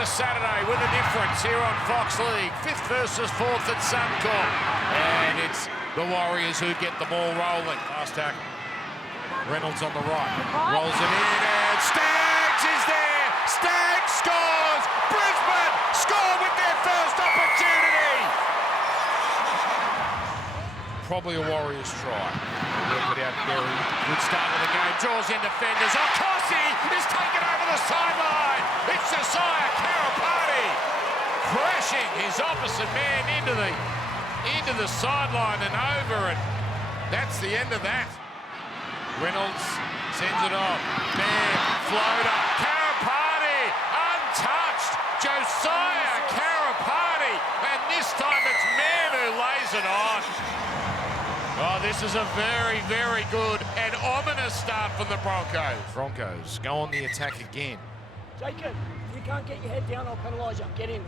a Saturday with a difference here on Fox League. 5th versus 4th at Suncorp. And it's the Warriors who get the ball rolling. Last tackle. Reynolds on the right. Rolls it in and Staggs is there. Staggs scores. Brisbane score with their first opportunity. Probably a Warriors try. Work it out very good start of the game. Draws in defenders. Okossi is taken over the sideline. It's Josiah Karapati crashing his opposite man into the sideline and over, and that's the end of that. Reynolds sends it off. Man, floater. Karapati untouched. Josiah Karapati, and this time it's Man who lays it on. Oh, this is a very, very good and ominous start for the Broncos. Broncos go on the attack again. Jacob, you can't get your head down, I'll penalise you. Get in.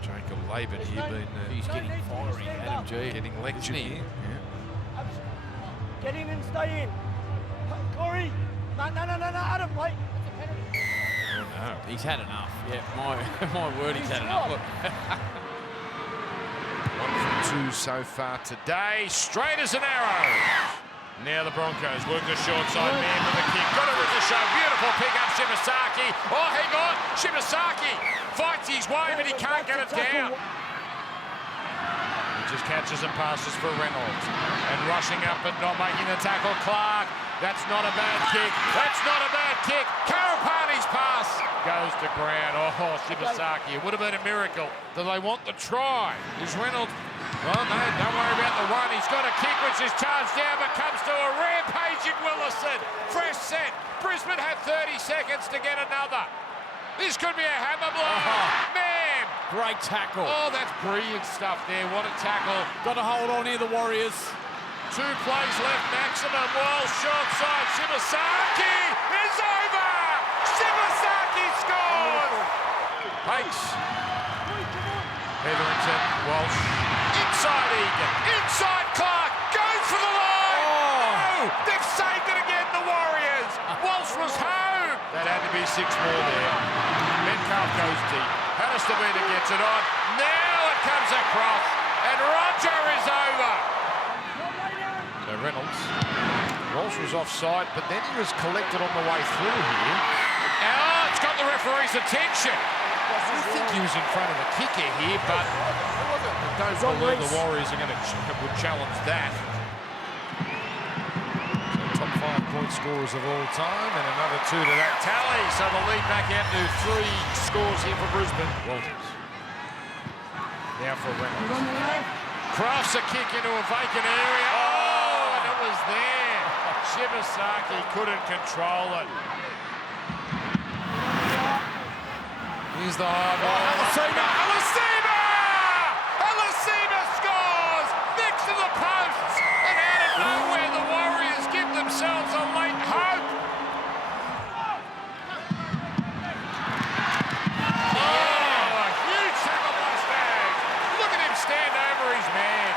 Jacob Laban here, he's getting fiery. Adam G getting lectured here. Yeah. Get in and stay in. Corey, no, Adam, wait. It's a penalty. Oh, no. He's had enough. Yeah, my word, he's had enough. Look. 1 from 2 so far today, straight as an arrow. Now the Broncos work the short side man with a kick. Got it with the show. Beautiful pick up, Shibasaki. Oh, hang on. Shibasaki fights his way, but he can't get it down. He just catches and passes for Reynolds. And rushing up but not making the tackle, Clark. That's not a bad kick. That's not a bad kick. Karapati's pass goes to ground. Oh, Shibasaki. It would have been a miracle. Do they want the try? Is Reynolds... Well, no, don't worry about the one. He's got a kick which is charged down but comes to a rampaging Willison. Fresh set. Brisbane had 30 seconds to get another. This could be a hammer blow. Man! Great tackle. Oh, that's brilliant stuff there. What a tackle. Got to hold on here, the Warriors. 2 plays left maximum. Well, short side. Shibasaki is over. Shibasaki scores. Hakes. Hetherington. Walsh. Inside Egan. Inside Clark. Goes for the line. Oh. They've saved it again, the Warriors. Walsh was home. That had to be 6 more there. Metcalf goes deep. Hannistevita gets it on. Now it comes across. And Roger is over. So Reynolds. Walsh was offside, but then he was collected on the way through here. Oh, it's got the referee's attention. I think he was in front of the kicker here, but I don't believe the Warriors are going to challenge that. So top 5 point scorers of all time, and another 2 to that tally. So the lead back out to 3 scores here for Brisbane. Walters. Now for Reynolds. Crafts a kick into a vacant area. Oh, and it was there. Shibasaki couldn't control it. Here's the high ball. Alasima! Alasima scores! Next to the posts! And out of nowhere, the Warriors give themselves a late hope. Oh, a huge tackle by Staggs. Look at him stand over his man.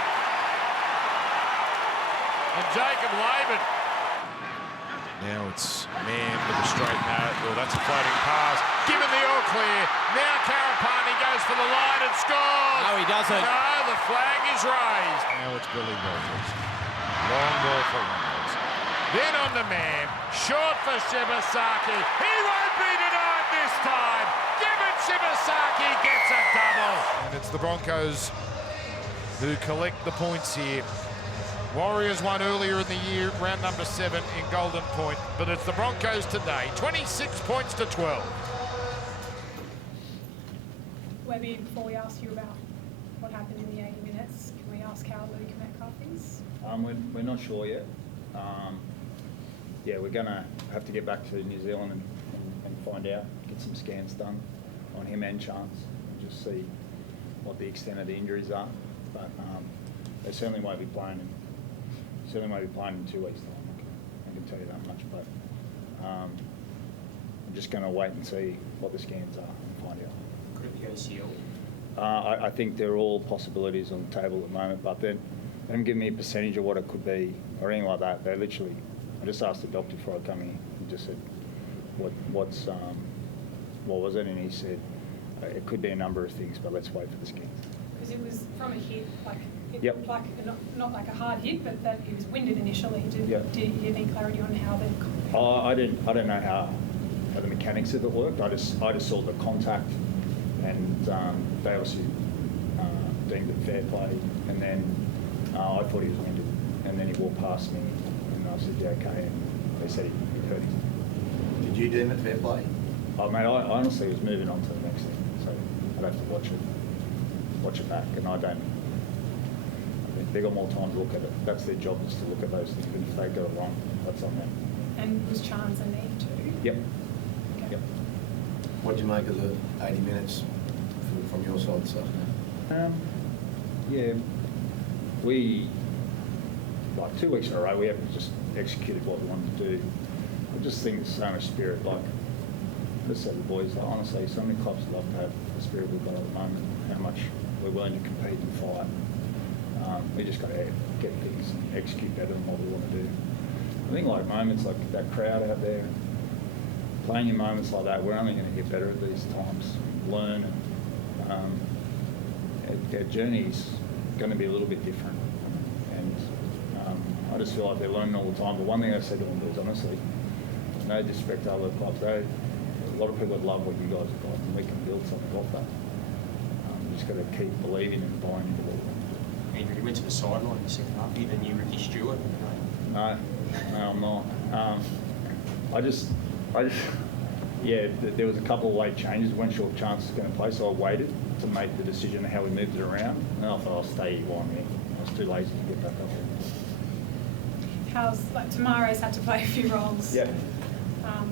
And Jacob Laban. Now it's man with a straight note. Well, that's a floating pass. Given the all clear. Now Karapani goes for the line and scores. No, he doesn't. No, the flag is raised. Now it's Billy Walters. Long ball for Reynolds. Then on the man. Short for Shibasaki. He won't be denied this time. Given Shibasaki gets a double. And it's the Broncos who collect the points here. Warriors won earlier in the year, round number 7 in Golden Point, but it's the Broncos today, 26 points to 12. Webby, before we ask you about what happened in the 80 minutes, can we ask how Luke Metcalf is? We're not sure yet. Yeah, we're going to have to get back to New Zealand and find out, get some scans done on him and Chance, and just see what the extent of the injuries are. But they certainly won't be playing in 2 weeks' time. I can tell you that much. But I'm just going to wait and see what the scans are and find out. Could it be ACL? I think they're all possibilities on the table at the moment, but they haven't given me a percentage of what it could be or anything like that. They literally, I just asked the doctor before I come here and just said, what was it? And he said It could be a number of things, but let's wait for the scans. Because it was from a hit, like it Yep. looked like not like a hard hit, but that he was winded initially. Yep. Do you have any clarity on how they? I don't know how the mechanics of it worked. I just saw the contact, and they obviously deemed it fair play. And then I thought he was winded, and then he walked past me, and I said, "Yeah, okay." And they said he hurt his. Did you deem it fair play? Oh, mate, I honestly was moving on to the next thing, so I'd have to watch it back, and I think they got more time to look at it. That's their job, is to look at those things, and if they got it wrong, that's on them. And was Chance a need too? Yep. Okay. Yep. What do you make of the 80 minutes from your side this afternoon? Yeah, we, like 2 weeks in a row, we haven't just executed what we wanted to do. I just think there's so much spirit. Like, let's say the boys, like, honestly, so many clubs love to have the spirit we've got at the moment, how much we're willing to compete and fight. We just got to get things and execute better than what we want to do. I think like moments like that crowd out there, playing in moments like that, we're only going to get better at these times, learn. Our journey's going to be a little bit different. And I just feel like they're learning all the time. But one thing I said to them is, honestly, no disrespect to other clubs, a lot of people would love what you guys have got, and we can build something off that. You just got to keep believing and buying into what we want. Andrew, you went to the sideline in the second half. You the new Ricky Stewart? No, I'm not. Yeah, there was a couple of late changes. Weren't sure if Chance was going to play, so I waited to make the decision of how we moved it around. And I thought I'll stay here one minute. I was too lazy to get back up there. How's like tomorrow's had to play a few roles? Yeah.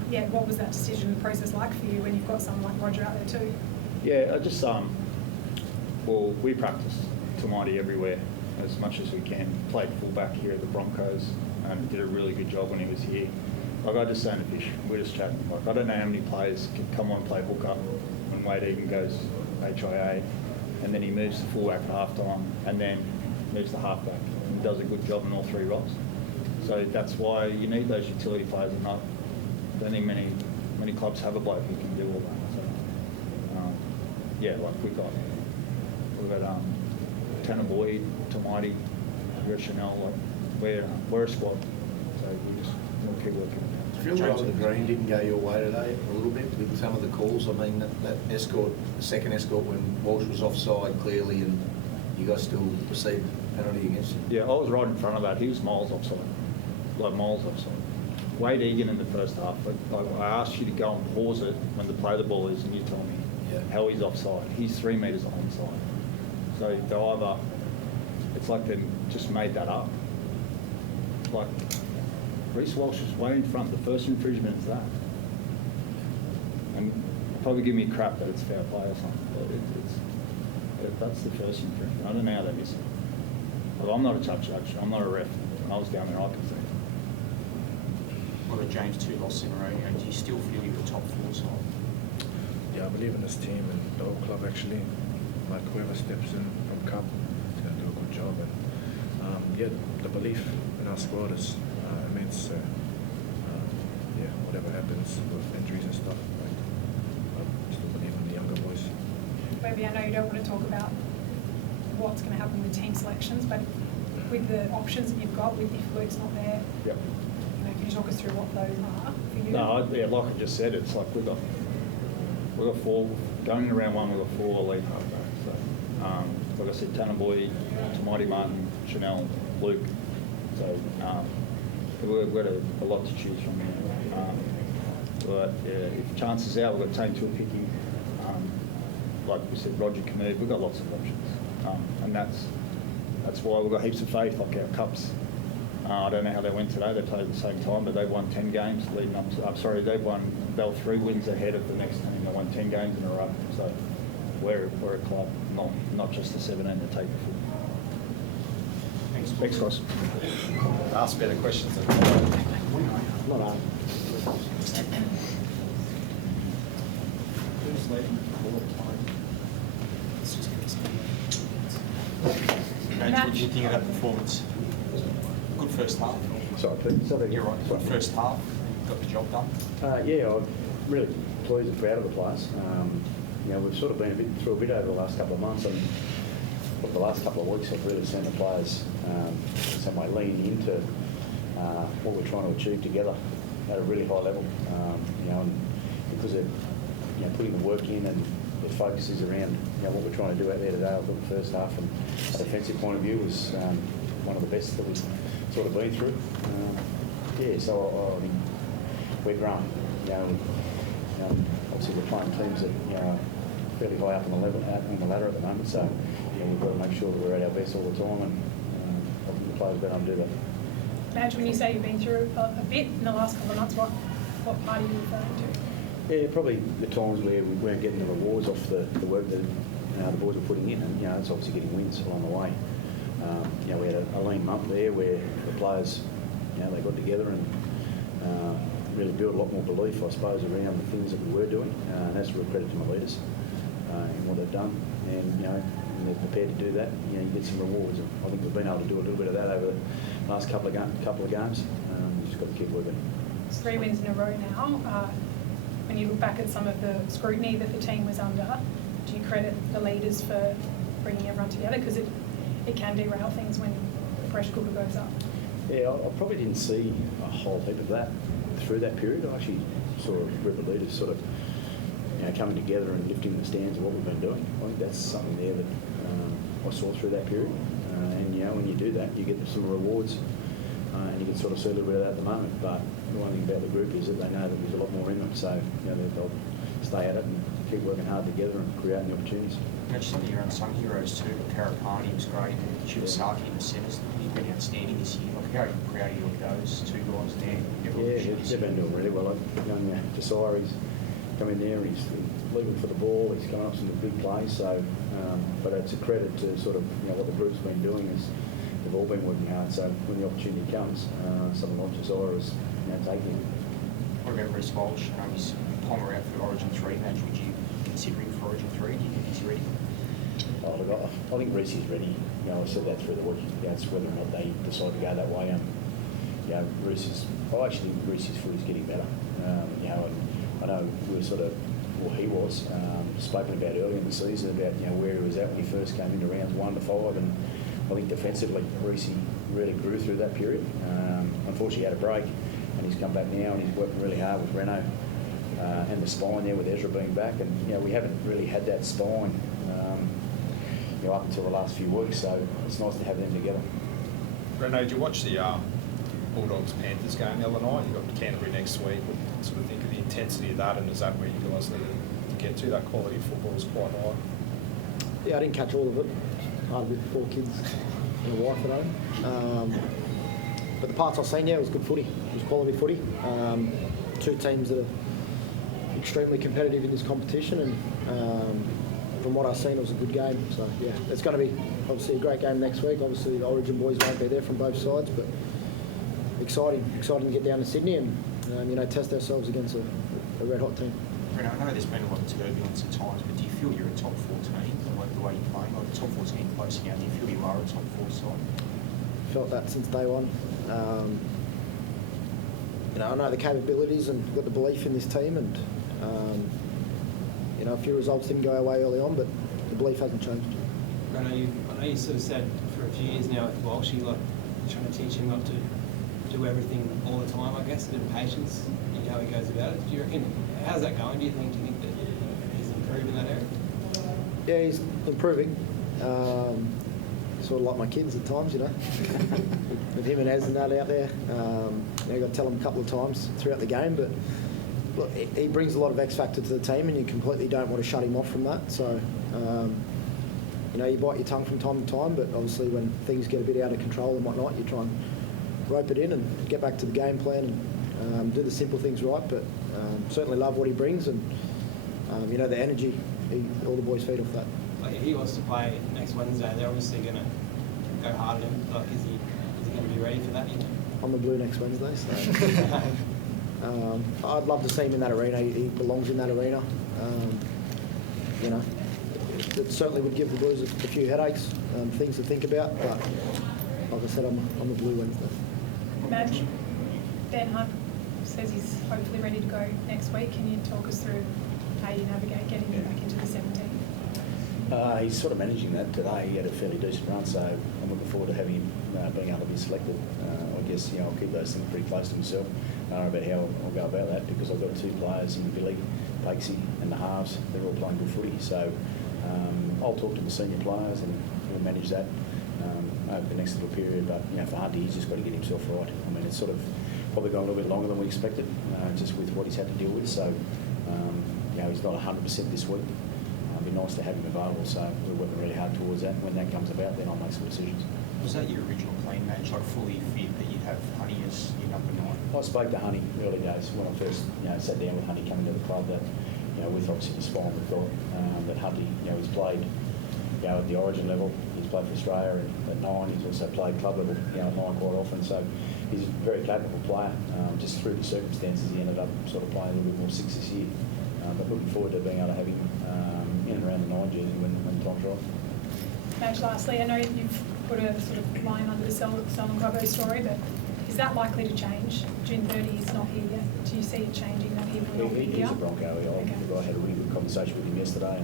Yeah. What was that decision process like for you when you've got someone like Roger out there too? Yeah, I just well, we practice Mighty everywhere as much as we can. Played fullback here at the Broncos and did a really good job when he was here. Like, I just saying to Fish, we're just chatting. Like, I don't know how many players can come on and play hooker when Wade Egan goes HIA, and then he moves to fullback at halftime, and then moves to halfback and does a good job in all three roles. So that's why you need those utility players, and I don't think many clubs have a bloke who can do all that. So yeah, like we've got Tanner Boyd, Mighty, we've got Chanel. Like we're a squad, so we'll keep working. Do you feel like the green didn't go your way today a little bit with some of the calls? I mean, that escort, the second escort when Walsh was offside clearly, and you guys still received a penalty against him. Yeah, I was right in front of that. He was miles offside, like miles offside. Wade Egan in the first half, I asked you to go and pause it when the play the ball is, and you told me how he's offside. He's 3 metres onside. So they either, it's like they just made that up. Like, Reece Walsh was way in front. The first infringement is that. And probably give me crap that it's fair play or something, but that's the first infringement. I don't know how they miss it. Well, I'm not a judge. I'm not a ref. When I was down there, I could see it. What about James, 2 losses in a row? Do you still feel you're the top 4 side? Yeah, I believe in this team and the whole club actually. Like whoever steps in from Cup is going to do a good job. And yeah, the belief in our squad is immense. Yeah, whatever happens with injuries and stuff, like, I still believe in the younger boys. Maybe I know you don't want to talk about what's going to happen with team selections, but with the options that you've got, with if Luke's not there, Yep. can you talk us through what those are for you? No, yeah, like I just said, it's like we've got 4 going around one. We've got 4 elite halfbacks. So, like I said, Tanner Boyd, Mighty Martin, Chanel, Luke. So we've got a lot to choose from here. But yeah, if Chance is out, we've got Tane Tuapiki. Like we said, Roger can move. We've got lots of options, and that's why we've got heaps of faith. Like our cups. I don't know how they went today. They played at the same time, but they won 10 games leading up to. They were 3 wins ahead of the next team. They won 10 games in a row. So we're a club, not just the 17 that take the foot. Thanks, guys. Ask better questions than Not hard. James, what do you think of that performance? Good first half. Sorry, please. You're right. Good first half. Got the job done. Yeah, I'm really pleased and proud of the players. we've sort of been through a bit over the last couple of months, and the last couple of weeks have really seen the players in some way lean into what we're trying to achieve together at a really high level. And because they're putting the work in and the focus is around what we're trying to do out there today. I thought the first half from a defensive point of view was one of the best that we've sort of been through. So I think we're growing. Obviously we're playing teams that are fairly high up on the ladder at the moment. So we've got to make sure that we're at our best all the time, and I think the players better do that. Madge, when you say you've been through a bit in the last couple of months, what part are you referring to? Yeah, probably the times where we weren't getting the rewards off the work that the boys were putting in, and it's obviously getting wins along the way. We had a lean month there where the players, they got together and really built a lot more belief, I suppose, around the things that we were doing, and that's a real credit to my leaders in what they've done. And when they're prepared to do that, you get some rewards. And I think we've been able to do a little bit of that over the last couple of games. We've just got to keep working. It's 3 wins in a row now. When you look back at some of the scrutiny that the team was under, do you credit the leaders for bringing everyone together? Because it can derail things when the pressure cooker goes up. Yeah, I probably didn't see a whole heap of that through that period. I actually saw a group of leaders sort of coming together and lifting the stands of what we've been doing. I think that's something there that I saw through that period. And when you do that, you get some rewards, and you can sort of see a little bit of that at the moment. But the one thing about the group is that they know that there's a lot more in them, so they'll stay at it and keep working hard together and creating the opportunities. Just some of your unsung heroes too. Karapani was great. Shibasaki in the centres. He's been outstanding this year. Like, how are you proud of you of those two guys there? Yeah, they've been doing really well. Young Desire, he's come in there and he's leaving for the ball. He's coming up some big plays. So, but it's a credit to sort of what the group's been doing is they've all been working hard. So when the opportunity comes, someone like Desire is taking it. What about Reece Walsh? He's Palmer out for Origin 3 match. Would you consider him for Origin 3? Do you think he's ready? I think Reece is ready. I said that through the week. It's whether or not they decide to go that way. I actually think Reece's foot is getting better. And I know we're sort of, he was spoken about early in the season about where he was at when he first came into rounds 1 to 5, and I think defensively Reece really grew through that period. Unfortunately, he had a break, and he's come back now, and he's working really hard with Renault and the spine there with Ezra being back, and we haven't really had that spine up until the last few weeks, so it's nice to have them together. Renault, did you watch the Bulldogs-Panthers game the other night? You've got Canterbury next week. What do you sort of think of the intensity of that, and is that where you guys need to get to? That quality of football is quite high. Yeah, I didn't catch all of it. Hard with 4 kids and a wife at home. But the parts I've seen, it was good footy. It was quality footy. 2 teams that are extremely competitive in this competition, and from what I've seen, it was a good game. So yeah, it's going to be obviously a great game next week. Obviously, the Origin boys won't be there from both sides, but exciting to get down to Sydney and test ourselves against a red hot team. Renault, I know there's been a lot of turbulence at times, but do you feel you're a top 14? The way you're playing, like the top 14 close now, do you feel you are a top 4 side? Felt that since day one. I know the capabilities and got the belief in this team, and a few results didn't go our way early on, but the belief hasn't changed. I know you sort of said for a few years now with Walsh, you're trying to teach him not to do everything all the time, I guess, and patience in how he goes about it. Do you reckon, how's that going, do you think? Do you think that he's improved in that area? Yeah, he's improving. Sort of like my kids at times, with him and Az and that out there. I've got to tell him a couple of times throughout the game, but look, he brings a lot of X factor to the team, and you completely don't want to shut him off from that. So, you bite your tongue from time to time, but obviously when things get a bit out of control and whatnot, you try and rope it in and get back to the game plan and do the simple things right. But certainly love what he brings, and the energy, all the boys feed off that. Like if he wants to play next Wednesday, they're obviously going to go hard at him. Like, is he going to be ready for that? I'm the blue next Wednesday, so I'd love to see him in that arena. He belongs in that arena. It certainly would give the Blues a few headaches, things to think about. But like I said, I'm the blue Wednesday. Madge, Ben Hunt says he's hopefully ready to go next week. Can you talk us through how you navigate getting him back into the 17? He's sort of managing that today. He had a fairly decent run, so I'm looking forward to having him being able to be selected. I guess I'll keep those things pretty close to myself. I don't know about how I'll go about that because I've got two players in Billy, Bakesy and the halves. They're all playing good footy, so I'll talk to the senior players and we'll manage that over the next little period. But for Hunty, he's just got to get himself right. I mean, it's sort of probably gone a little bit longer than we expected, just with what he's had to deal with. So he's not 100% this week. It'd be nice to have him available, so we're working really hard towards that. When that comes about, then I'll make some decisions. Was that your original plan, match, like fully fit, that you'd have Honey as your number 9? I spoke to Honey early days when I first sat down with Honey coming to the club that with obviously the spine we've got, that Honey he's played at the origin level, he's played for Australia at 9, he's also played club level at 9 quite often, so he's a very capable player. Just through the circumstances he ended up sort of playing a little bit more 6 this year, but looking forward to being able to have him in and around the 9 jersey when time's right. Madge, lastly, I know you've put a sort of line under the Selwyn Cobbo story, but is that likely to change? June 30 is not here yet. Do you see it changing that he will not be here? He's a Bronco. I had a really good conversation with him yesterday,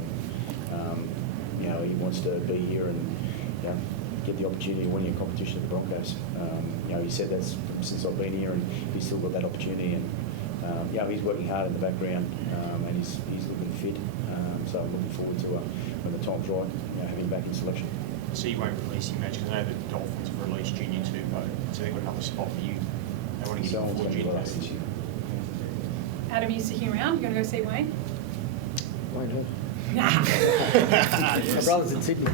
and he wants to be here and get the opportunity of winning a competition at the Broncos. He said that since I've been here, and he's still got that opportunity. And he's working hard in the background, and he's looking fit. So I'm looking forward to when the time's right, having him back in selection. So you won't release him, match, because I know the Dolphins have released Junior too, but so they've got another spot for you. They want to get him before Junior. Adam, you sticking around? You going to go see Wayne? Wayne who? Nah. My brother's in Sydney.